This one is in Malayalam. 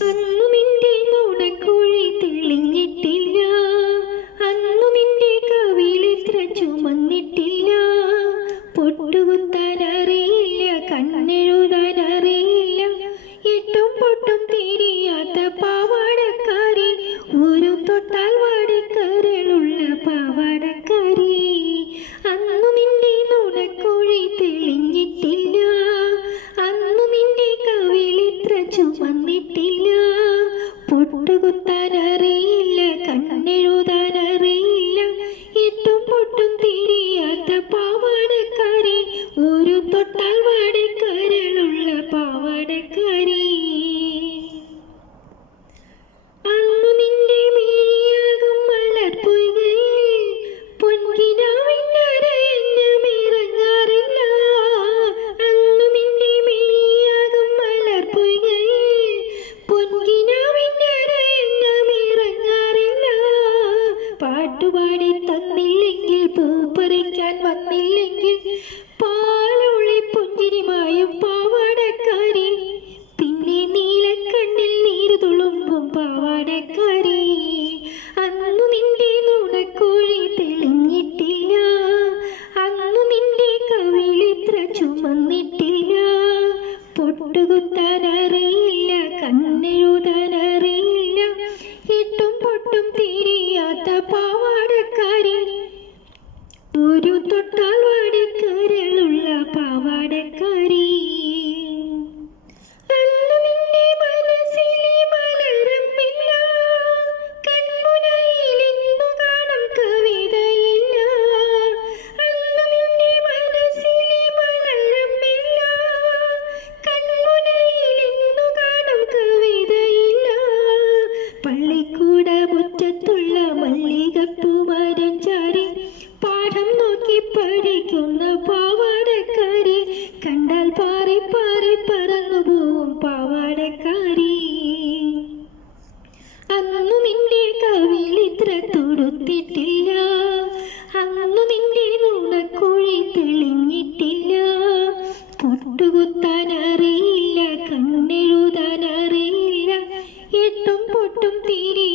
അന്നു നിന്റെ നുണക്കുഴി തെളിഞ്ഞിട്ടില്ല, അന്നു നിന്റെ കവിളിത്ര ചുമന്നിട്ടില്ല. പൊട്ടുകുത്താൻ അറിയില്ല, കണ്ണെഴുതാൻ അറിയില്ല, എട്ടും പൊട്ടും തിരിയാത്ത പാവാടക്കാരി, ഒരു തൊട്ടാൽ വാടിക്കരളുള്ള പാവാടക്കാരി. അന്നു നിന്റെ നുണക്കുഴി തെളിഞ്ഞിട്ടില്ല, അന്നു നിന്റെ കവിളിത്ര ചുമന്നിട്ടില്ല. പൊട്ടുകുത്താൻ അറിയില്ല, കണ്ണെഴുതാൻ അറിയില്ല, എട്ടും പൊട്ടും തിരിയാത്ത പാവാടക്കാരി, ഒരു തൊട്ടാൽ വാടിക്കരളുള്ള പാവാടക്കാരി. അന്നു നിന്റെ മിഴിയാകും മലർപ്പൊയ്കയിൽ പൊൻകിനാവിന്നരയന്നമിറങ്ങാറില്ല. അന്നു നിന്റെ മിഴിയാകും മലർപ്പൊയ്കയിൽ പൊൻകിനാവിന്നരയന്നമിറങ്ങാറില്ല. പാട്ടുപാടി തന്നില്ലെങ്കിൽ, പൂപ്പറിക്കാൻ വന്നില്ലെങ്കിൽ, പാലുള്ളി പുഞ്ചിരിമായും പാവാടക്കാരി, പിന്നെ നീലക്കണ്ണിൽ നീര് തുളുമ്പും പാവാടക്കാരി. അന്നു നിന്റെ നുണക്കുഴി തെളിഞ്ഞിട്ടില്ല, അന്നു നിന്റെ കവിളിത്ര ചുമന്നിട്ടില്ല. പൊട്ടുകുത്താൻ അറിയില്ല, കണ്ണെഴുതാൻ അറിയില്ല, എട്ടും പൊട്ടും തിരിയാത്ത പാവാടക്കാരി, ഒരു തൊട്ടാൽ വാടിക്കരളുള്ള പാവാടക്കാരി. അന്നു നിന്റെ മനസ്സിലെ മലരമ്പില്ല, കൺമുനയിലിന്നു കാണും കവിതയില്ല. അന്നു നിന്റെ മനസ്സിലെ മലരമ്പില്ല, കൺമുനയിലിന്നു കാണും കവിതയില്ല. പള്ളിക്കൂട മുറ്റത്തുള്ള മല്ലികപ്പൂമരം ചാരി പാഠം നോക്കി പഠിക്കുന്ന പാവാടക്കാരി, കണ്ടാൽ പാറി പാറി പറന്നു പോവും പാവാടക്കാരി. അന്നു നിന്റെ കവിളിത്ര തൊടുത്തിട്ടില്ല, അന്നു നിന്റെ നുണക്കുഴി തെളിഞ്ഞിട്ടില്ല. പൊട്ടുകുത്താൻ അറിയില്ല, കണ്ണെഴുതാൻ അറിയില്ല, എട്ടും പൊട്ടും തിരി